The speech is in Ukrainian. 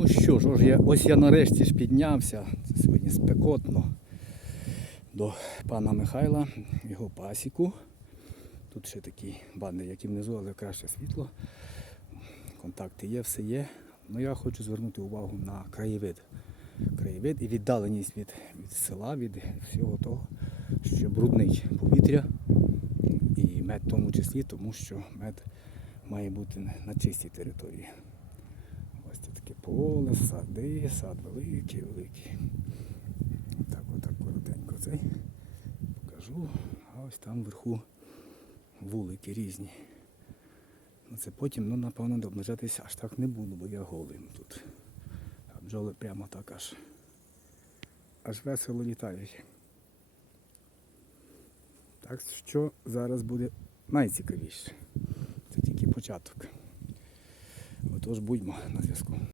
Ну що ж, ось я, ось я нарешті ж піднявся. Це сьогодні спекотно до пана Михайла, його пасіку. Тут ще такі банди, як і внизу, але краще світло. Контакти є, все є. Ну я хочу звернути увагу на краєвид. Краєвид і віддаленість від, від села, від всього того, що брудний повітря і мед в тому числі, тому що мед має бути на чистій території. Поле, сади, сад великий, великий. Так, отак коротенько цей покажу. А ось там вверху вулики різні. Ну це потім, ну, напевно, наближатися аж так не буду, бо я голий тут. А бджоли прямо так аж. Аж весело літають. Так що зараз буде найцікавіше. Це тільки початок. Отож будьмо на зв'язку.